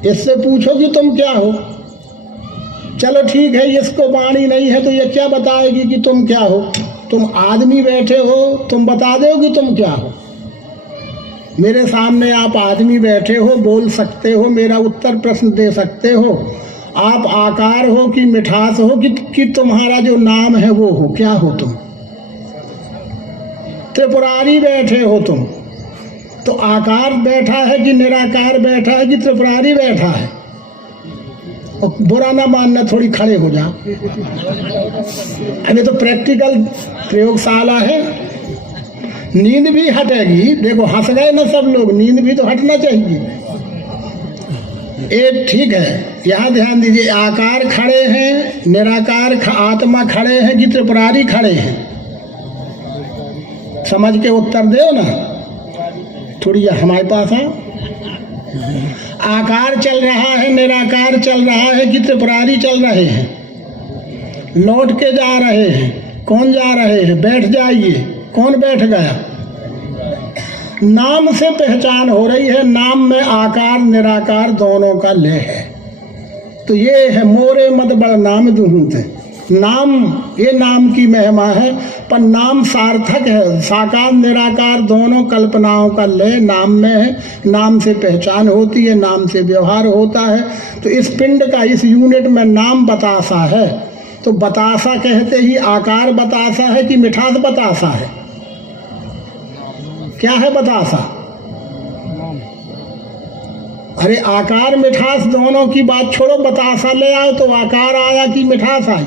इससे पूछो कि तुम क्या हो। चलो ठीक है, इसको वाणी नहीं है तो ये क्या बताएगी कि तुम क्या हो? तुम आदमी बैठे हो, तुम बता दो कि तुम क्या हो। मेरे सामने आप आदमी बैठे हो, बोल सकते हो, मेरा उत्तर प्रश्न दे सकते हो। आप आकार हो कि मिठास हो कि तुम्हारा जो नाम है वो हो, क्या हो तुम? त्रिपुरारी बैठे हो तुम, तो आकार बैठा है कि निराकार बैठा है कि त्रिपुरारी बैठा है? और बुरा ना मानना, थोड़ी खड़े हो जा। अभी तो प्रैक्टिकल प्रयोगशाला है, नींद भी हटेगी। देखो हंस गए ना सब लोग, नींद भी तो हटना चाहिए। एक ठीक है, यहाँ ध्यान दीजिए, आकार खड़े हैं, निराकार आत्मा खड़े हैं कि त्रिपुरारी खड़े हैं? समझ के उत्तर दो ना, थोड़ी हमारे पास है। आकार चल रहा है, निराकार चल रहा है कि त्रिपुरारी चल रहे हैं? लौट के जा रहे हैं, कौन जा रहे हैं? बैठ जाइए, कौन बैठ गया? नाम से पहचान हो रही है, नाम में आकार निराकार दोनों का लय है। तो ये है मोरे मत बड़ नाम दूहते। नाम, ये नाम की महिमा है, पर नाम सार्थक है। साकार निराकार दोनों कल्पनाओं का लय नाम में है। नाम से पहचान होती है, नाम से व्यवहार होता है। तो इस पिंड का, इस यूनिट में नाम बतासा है। तो बतासा कहते ही आकार बतासा है कि मिठास बतासा है? क्या है बतासा? अरे आकार मिठास दोनों की बात छोड़ो, बतासा ले आओ तो आकार आया कि मिठास आई?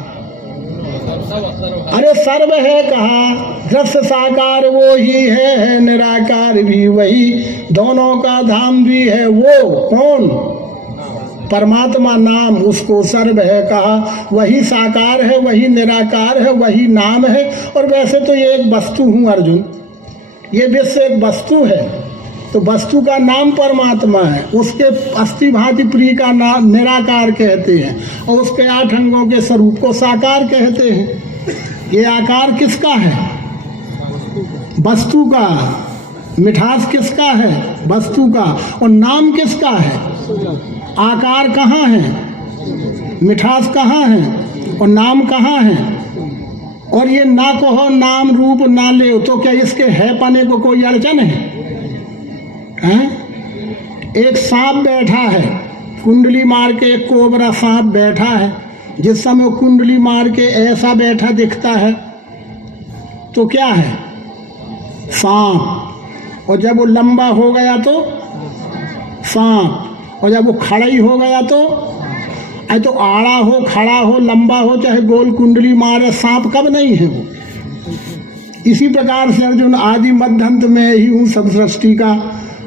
अरे सर्व है कहा, रस साकार वो ही है निराकार भी वही, दोनों का धाम भी है वो। कौन? परमात्मा नाम, उसको सर्व है कहा। वही साकार है, वही निराकार है, वही नाम है। और वैसे तो ये एक वस्तु हूँ अर्जुन, ये विश्व एक वस्तु है, तो वस्तु का नाम परमात्मा है। उसके अस्थि भांति प्रिय का नाम निराकार कहते हैं, और उसके 8 अंगों के स्वरूप को साकार कहते हैं। ये आकार किसका है? वस्तु का। मिठास किसका है? वस्तु का। और नाम किसका है? आकार कहाँ है? मिठास कहाँ है? और नाम कहाँ है? और ये ना कहो नाम रूप ना ले, तो क्या इसके है पाने को कोई अड़चन है? एक सांप बैठा है, कुंडली मार के, एक कोबरा सांप बैठा है। जिस समय कुंडली मार के ऐसा बैठा दिखता है तो क्या है? सांप। और जब वो लंबा हो गया तो सांप, और जब वो खड़ा ही हो गया तो आड़ा हो, खड़ा हो, लंबा हो, चाहे गोल कुंडली मारे, सांप कब नहीं है वो। इसी प्रकार से अर्जुन आदि मध्यांत में ही हूँ सब सृष्टि का।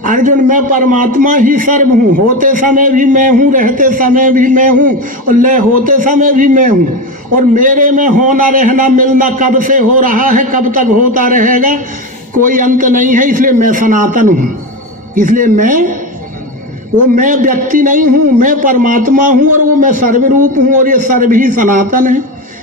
अर्जुन मैं परमात्मा ही सर्व हूँ, होते समय भी मैं हूँ, रहते समय भी मैं हूँ और लय होते समय भी मैं हूँ। और मेरे में होना रहना मिलना कब से हो रहा है, कब तक होता रहेगा, कोई अंत नहीं है। इसलिए मैं सनातन हूँ। इसलिए मैं व्यक्ति नहीं हूँ, मैं परमात्मा हूँ और वो मैं सर्वरूप हूँ और ये सर्व ही सनातन है,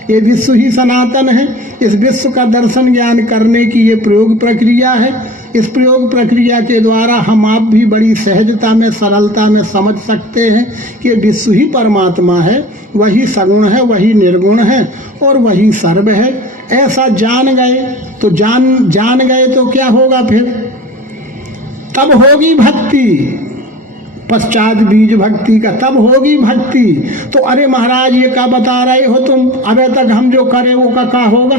ये विश्व ही सनातन है। इस विश्व का दर्शन ज्ञान करने की ये प्रयोग प्रक्रिया है। इस प्रयोग प्रक्रिया के द्वारा हम आप भी बड़ी सहजता में, सरलता में समझ सकते हैं कि विश्व ही परमात्मा है, वही सगुण है, वही निर्गुण है और वही सर्व है। ऐसा जान गए तो जान गए तो क्या होगा फिर? तब होगी भक्ति, पश्चात बीज भक्ति का, तब होगी भक्ति। तो अरे महाराज ये क्या बता रहे हो तुम, अबे तक हम जो करे वो का होगा?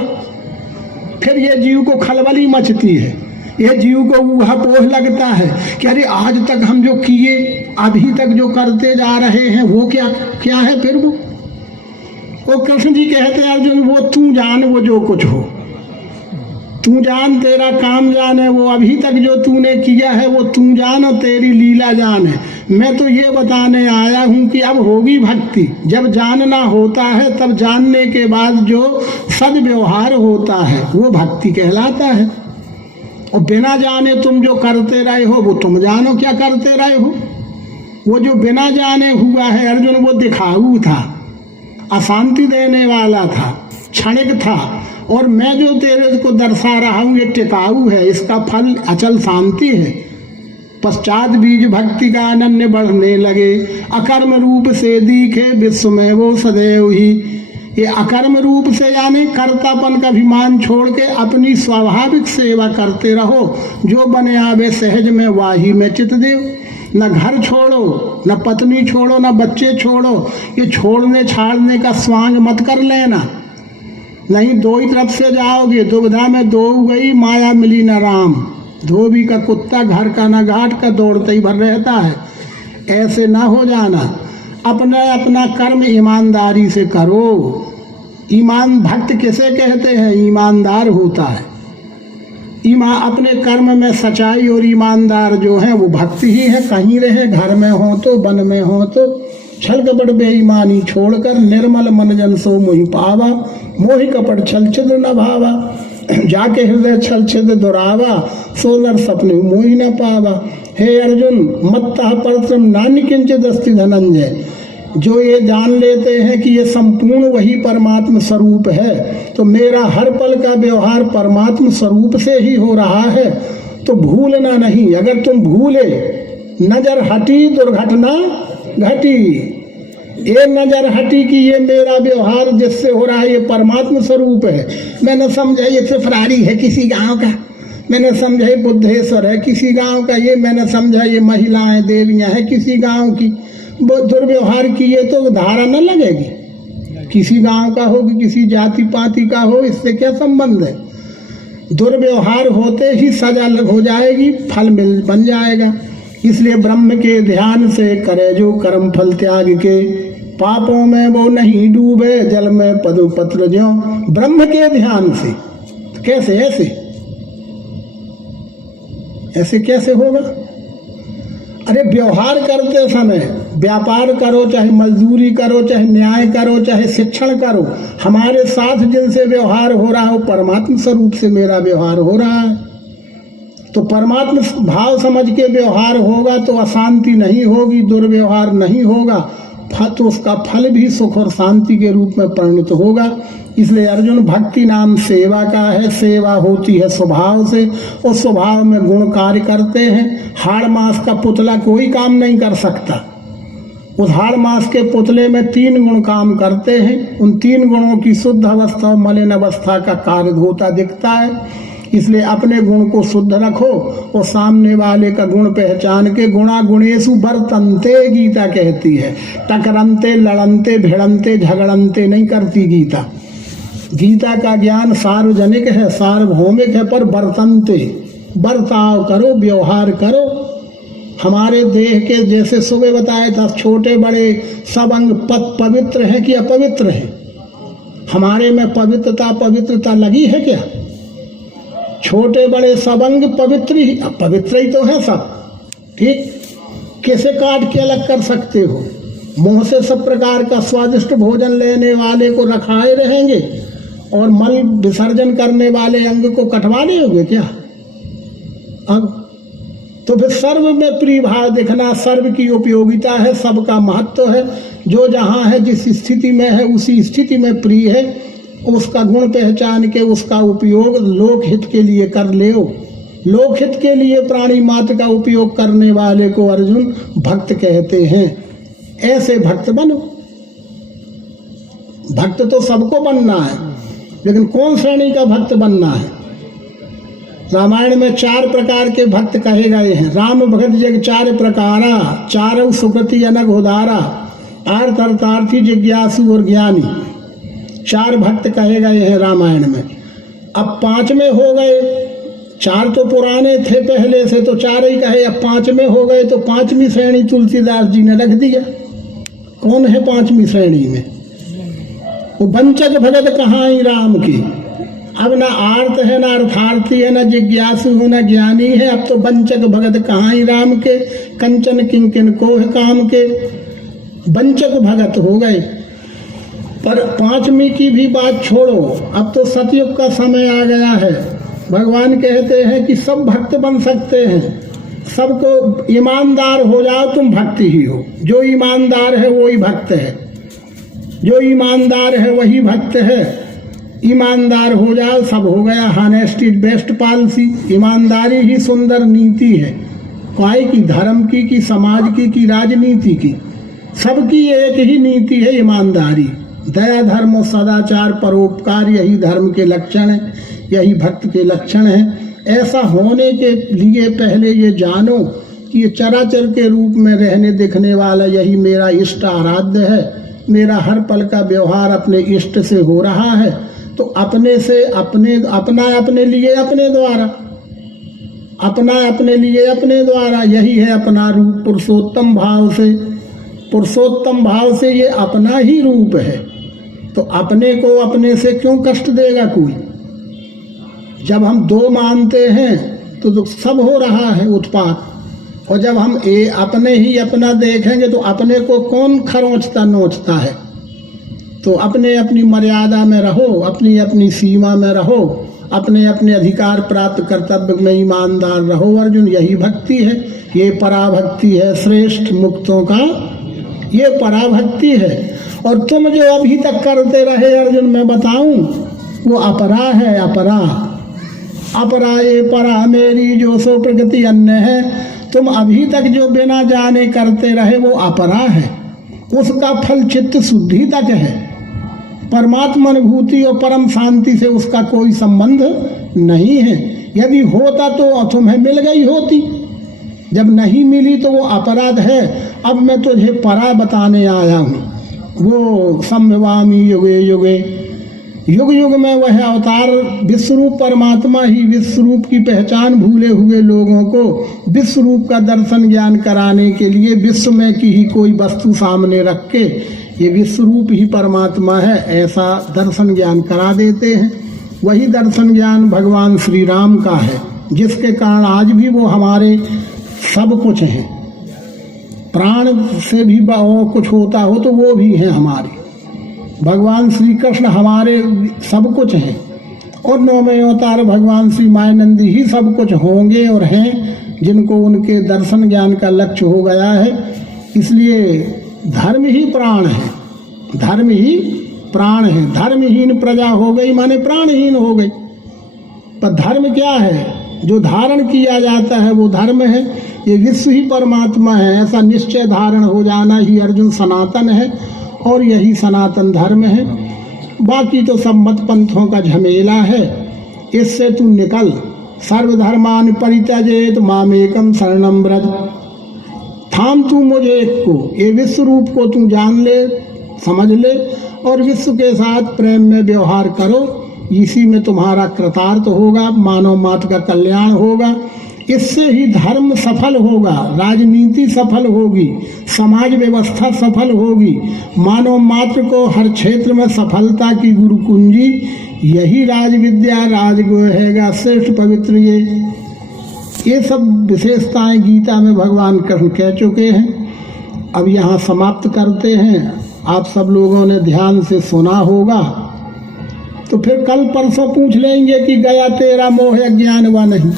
फिर ये जीव को खलबली मचती है, ये जीव को ऊहा पोह लगता है कि अरे आज तक हम जो किए, अभी तक जो करते जा रहे हैं वो क्या है फिर वो कृष्ण जी कहते हैं अर्जुन वो तू जान, वो जो कुछ हो तू जान, तेरा काम जान है, वो अभी तक जो तूने किया है वो तू जान और तेरी लीला जान है। मैं तो ये बताने आया हूँ कि अब होगी भक्ति। जब जानना होता है तब जानने के बाद जो सद्व्यवहार होता है वो भक्ति कहलाता है। और बिना जाने तुम जो करते रहे हो वो तुम जानो क्या करते रहे हो। वो जो बिना जाने हुआ है अर्जुन वो दिखाऊ था, अशांति देने वाला था, क्षणिक था। और मैं जो तेरे को दर्शा रहा हूँ ये टिकाऊ है, इसका फल अचल शांति है। पश्चात बीज भक्ति का अनन्य बढ़ने लगे, अकर्म रूप से दिखे विश्व में वो सदैव ही। ये अकर्म रूप से यानी कर्तापन का अभिमान छोड़ के अपनी स्वाभाविक सेवा करते रहो। जो बने आवे सहज में वाही में चित देव। न घर छोड़ो, न पत्नी छोड़ो, न बच्चे छोड़ो। ये छोड़ने छाड़ने का स्वांग मत कर लेना, नहीं दो ही तरफ से जाओगे। दुविधा में दो गई, माया मिली न राम। धोबी का कुत्ता घर का न घाट का दौड़ते ही भर रहता है। ऐसे ना हो जाना। अपना कर्म ईमानदारी से करो। ईमान भक्त किसे कहते हैं? ईमानदार होता है। अपने कर्म में सच्चाई और ईमानदार जो है वो भक्ति ही है। कहीं रहे, घर में हो तो, वन में हो तो, छल कपट बेईमानी छोड़कर निर्मल मन जन सो मोहि पावा। मोहि कपट छल छिद्र न भावा, जाके हृदय छल छिद्र दुरावा। सो नर सपने मोहि न पावा। हे अर्जुन मत्तः परत्रम नान्य किंचित अस्ति धनंजय। जो ये जान लेते हैं कि ये संपूर्ण वही परमात्म स्वरूप है, तो मेरा हर पल का व्यवहार परमात्म स्वरूप से ही हो रहा है, तो भूलना नहीं। अगर तुम भूले, नजर हटी दुर्घटना घटी। ये नजर हटी कि ये मेरा व्यवहार जिससे हो रहा है ये परमात्म स्वरूप है। मैंने समझा ये त्रिपुरारी है किसी गांव का, मैंने समझा ये बुद्धेश्वर है किसी गांव का, ये मैंने समझा ये महिलाएं देवियां हैं किसी गांव की। दुर्व्यवहार किए तो धारा न लगेगी। किसी गांव का हो कि किसी जाति पाति का हो, इससे क्या संबंध है। दुर्व्यवहार होते ही सजा हो जाएगी, फल बन जाएगा। इसलिए ब्रह्म के ध्यान से करे जो कर्म फल त्याग के, पापों में वो नहीं डूबे जल में पदु पत्र ज्यों। ब्रह्म के ध्यान से कैसे? ऐसे कैसे होगा? अरे व्यवहार करते समय, व्यापार करो, चाहे मजदूरी करो, चाहे न्याय करो, चाहे शिक्षण करो, हमारे साथ जिनसे व्यवहार हो रहा हो परमात्म स्वरूप से मेरा व्यवहार हो रहा है। तो परमात्म भाव समझ के व्यवहार होगा तो अशांति नहीं होगी, दुर्व्यवहार नहीं होगा, तो उसका फल भी सुख और शांति के रूप में परिणत होगा। इसलिए अर्जुन भक्ति नाम सेवा का है। सेवा होती है स्वभाव से, और स्वभाव में गुण कार्य करते हैं। हाड़ मास का पुतला कोई काम नहीं कर सकता। उस हाड़ मास के पुतले में 3 गुण काम करते हैं। उन 3 गुणों की शुद्ध अवस्था और मलिन अवस्था का कार्य होता दिखता है। इसलिए अपने गुण को शुद्ध रखो और सामने वाले का गुण पहचान के गुणा गुणेशु वर्तन्ते गीता कहती है। टकरनते, लड़नते, भिड़नते, झगड़नते नहीं करती गीता। गीता का ज्ञान सार्वजनिक है, सार्वभौमिक है, पर वर्तन्ते, बर्ताव करो, व्यवहार करो। हमारे देह के जैसे सुबह बताया था छोटे बड़े सब अंग पवित्र हैं कि अपवित्र हैं? हमारे में पवित्रता लगी है क्या? छोटे बड़े सब अंग पवित्र ही तो है सब। ठीक, कैसे काट के अलग कर सकते हो? मुंह से सब प्रकार का स्वादिष्ट भोजन लेने वाले को रखाए रहेंगे और मल विसर्जन करने वाले अंग को कटवा देंगे क्या? अब तो फिर सर्व में प्रिय भाव देखना, सर्व की उपयोगिता है, सबका महत्व है। जो जहाँ है जिस स्थिति में है उसी स्थिति में प्रिय है, उसका गुण पहचान के उसका उपयोग लोकहित के लिए कर ले। लोकहित के लिए प्राणी मात्र का उपयोग करने वाले को अर्जुन भक्त कहते हैं। ऐसे भक्त बनो। भक्त तो सबको बनना है, लेकिन कौन श्रेणी का भक्त बनना है? रामायण में 4 प्रकार के भक्त कहे गए हैं। राम भगत जग 4 प्रकारा, चारौ सुकृति अनग उदारा, आर्थ अर्थार्थी जिज्ञासु और ज्ञानी। 4 भक्त कहे गए हैं रामायण में। अब 5वें हो गए। 4 तो पुराने थे पहले से, तो 4 ही कहे, अब 5वें हो गए तो 5वीं श्रेणी तुलसीदास जी ने रख दिया। कौन है 5वीं श्रेणी में? वो वंचक भगत कहाँ ही राम की। अब ना आर्थ है, ना अर्थार्थी है, ना जिज्ञासु है, ना ज्ञानी है। अब तो वंचक भगत कहाँ ही राम के, कंचन किंकिन को है काम के। वंचक भगत हो गए। पर 5वीं की भी बात छोड़ो, अब तो सतयुग का समय आ गया है। भगवान कहते हैं कि सब भक्त बन सकते हैं। सबको ईमानदार हो जाओ, तुम भक्त ही हो। जो ईमानदार है वही भक्त है। जो ईमानदार है वही भक्त है। ईमानदार हो जाओ, सब हो गया। Honesty best policy. ईमानदारी ही सुंदर नीति है। काय की? धर्म की, कि समाज की राजनीति की? सबकी एक ही नीति है, ईमानदारी। दया धर्म और सदाचार परोपकार, यही धर्म के लक्षण है, यही भक्त के लक्षण है। ऐसा होने के लिए पहले ये जानो कि ये चराचर के रूप में रहने दिखने वाला यही मेरा इष्ट आराध्य है। मेरा हर पल का व्यवहार अपने इष्ट से हो रहा है। तो अपने से अपने लिए अपने द्वारा यही है अपना रूप। पुरुषोत्तम भाव से ये अपना ही रूप है। तो अपने को अपने से क्यों कष्ट देगा कोई? जब हम 2 मानते हैं तो सब हो रहा है उत्पात। और जब हम अपने ही अपना देखेंगे तो अपने को कौन खरोंचता नोचता है? तो अपने अपनी मर्यादा में रहो, अपनी अपनी सीमा में रहो, अपने अपने अधिकार प्राप्त कर्तव्य में ईमानदार रहो। अर्जुन, यही भक्ति है। ये पराभक्ति है। श्रेष्ठ मुक्तों का ये पराभक्ति है। और तुम जो अभी तक करते रहे अर्जुन, मैं बताऊं, वो अपरा है। अपरा ये परा मेरी जो सो प्रगति अन्य है। तुम अभी तक जो बिना जाने करते रहे वो अपरा है। उसका फल चित्त शुद्धि तक है। परमात्मा अनुभूति और परम शांति से उसका कोई संबंध नहीं है। यदि होता तो तुम्हें मिल गई होती। जब नहीं मिली तो वो अपराध है। अब मैं तुझे परा बताने आया हूँ। वो संभवामी युगे युगे, युग युग में वह अवतार विश्वरूप परमात्मा ही विश्वरूप की पहचान भूले हुए लोगों को विश्वरूप का दर्शन ज्ञान कराने के लिए विश्व में की ही कोई वस्तु सामने रख के ये विश्वरूप ही परमात्मा है ऐसा दर्शन ज्ञान करा देते हैं। वही दर्शन ज्ञान भगवान श्री राम का है, जिसके कारण आज भी वो हमारे सब कुछ हैं। प्राण से भी और कुछ होता हो तो वो भी हैं हमारे। भगवान श्री कृष्ण हमारे सब कुछ हैं। और 9वें अवतार भगवान श्री मायानंदी ही सब कुछ होंगे और हैं, जिनको उनके दर्शन ज्ञान का लक्ष्य हो गया है। इसलिए धर्म ही प्राण है। धर्म ही प्राण है। धर्महीन प्रजा हो गई माने प्राणहीन हो गई। पर धर्म क्या है? जो धारण किया जाता है वो धर्म है। ये विश्व ही परमात्मा है, ऐसा निश्चय धारण हो जाना ही अर्जुन सनातन है और यही सनातन धर्म है। बाकी तो सब मत पंथों का झमेला है, इससे तू निकल। सर्वधर्मान परित्यजेत मामेकम शरणम व्रज। थाम तू मुझे एक को, ये विश्व रूप को तू जान ले, समझ ले और विश्व के साथ प्रेम में व्यवहार करो। इसी में तुम्हारा कृतार्थ होगा, मानव मात्र का कल्याण होगा। इससे ही धर्म सफल होगा, राजनीति सफल होगी, समाज व्यवस्था सफल होगी, मानव मात्र को हर क्षेत्र में सफलता की गुरु कुंजी यही राज विद्या राजगुह हैगा श्रेष्ठ पवित्र। ये सब विशेषताएं गीता में भगवान कृष्ण कह चुके हैं। अब यहाँ समाप्त करते हैं। आप सब लोगों ने ध्यान से सुना होगा, तो फिर कल परसों पूछ लेंगे कि गया तेरा मोह अज्ञान व नहीं,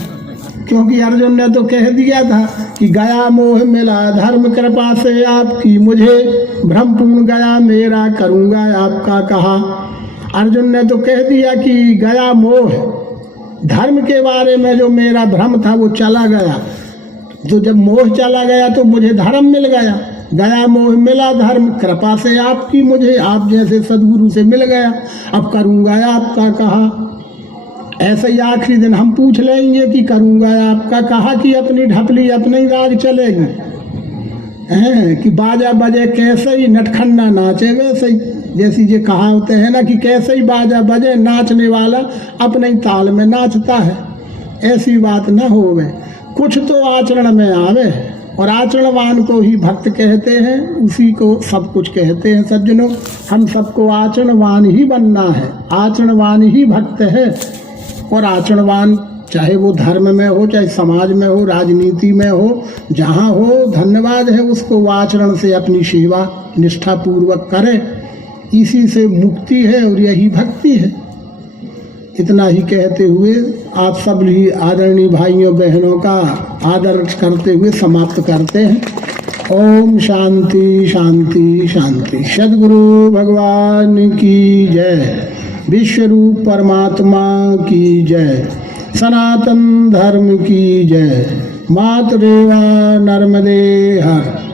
क्योंकि अर्जुन ने तो कह दिया था कि गया मोह मिला धर्म कृपा से आपकी, मुझे भ्रम पूर्ण गया मेरा करूँगा आपका कहा। अर्जुन ने तो कह दिया कि गया मोह, धर्म के बारे में जो मेरा भ्रम था वो चला गया। तो जब मोह चला गया तो मुझे धर्म मिल गया। गया मोह मिला धर्म कृपा से आपकी, मुझे आप जैसे सदगुरु से मिल गया, अब करूँगा आपका कहा। ऐसे ही आखिरी दिन हम पूछ लेंगे कि करूँगा आपका कहा कि अपनी ढपली अपने ही राग चलेगी, कि बाजा बजे कैसे ही नटखन्ना नाचे वैसे ही। जैसी ये कहावतें हैं ना कि कैसे ही बाजा बजे नाचने वाला अपने ही ताल में नाचता है, ऐसी बात न होवे। कुछ तो आचरण में आवे, और आचरणवान को ही भक्त कहते हैं, उसी को सब कुछ कहते हैं। सज्जनों, हम सबको आचरणवान ही बनना है, आचरणवान ही भक्त है। और आचरणवान चाहे वो धर्म में हो, चाहे समाज में हो, राजनीति में हो, जहाँ हो, धन्यवाद है उसको वो आचरण से अपनी सेवा निष्ठापूर्वक करे। इसी से मुक्ति है और यही भक्ति है। इतना ही कहते हुए आप सब ही आदरणीय भाइयों बहनों का आदर करते हुए समाप्त करते हैं। ओम शांति शांति शांति। सद्गुरु भगवान की जय, विश्व रूप परमात्मा की जय, सनातन धर्म की जय। मातरेवा नर्मदे हर।